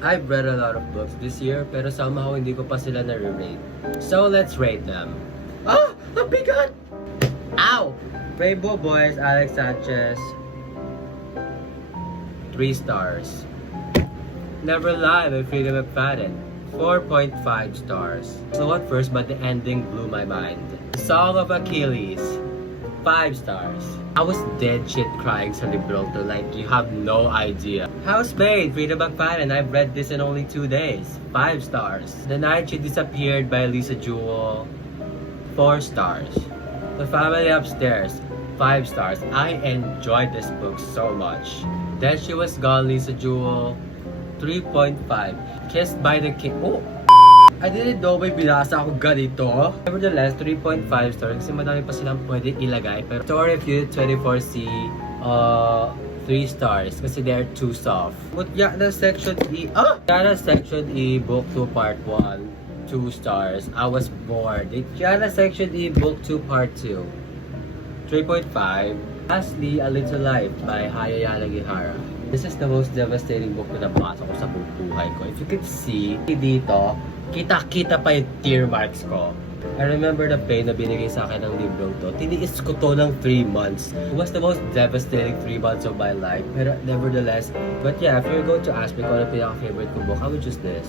I've read a lot of books this year, pero somehow hindi ko pa sila na-rate. So let's rate them. Ah! Ang bigat! Ow! Rainbow Boys, Alex Sanchez. 3 stars. Never Lie by Frida McFadden. 4.5 stars. So at first, but the ending blew my mind. Song of Achilles. 5 stars. I was dead shit crying sa libro to, like, you have no idea. Housemaid, Frida McFadden. I've read this in only 2 days. 5 stars. The Night She Disappeared by Lisa Jewell. 4 stars. The Family Upstairs. 5 stars. I enjoyed this book so much. Then She Was Gone, Lisa Jewell. 3.5. Kissed by the King. Oh! I didn't know may binasa ako ganito. Nevertheless, 3.5 stars kasi madami pa silang pwede ilagay. Pero Story of Youth 24C, 3 stars kasi they're too soft. But Yana Section E, Yana Section E, Book 2 Part 1, 2 stars. I was bored. Yana Section E, Book 2 Part 2, 3.5. Lastly, A Little Life by Hayao Nagihara. This is the most devastating book na nabasa ko sa buhay ko. If you could see, dito, kita-kita pa yung tear marks ko. I remember the pain na binigay sa akin ng librong to. Tiniis ko to ng 3 months. It was the most devastating 3 months of my life. Pero nevertheless, but yeah, if you're going to ask me kung ano pinaka-favorite ko book, I would choose this.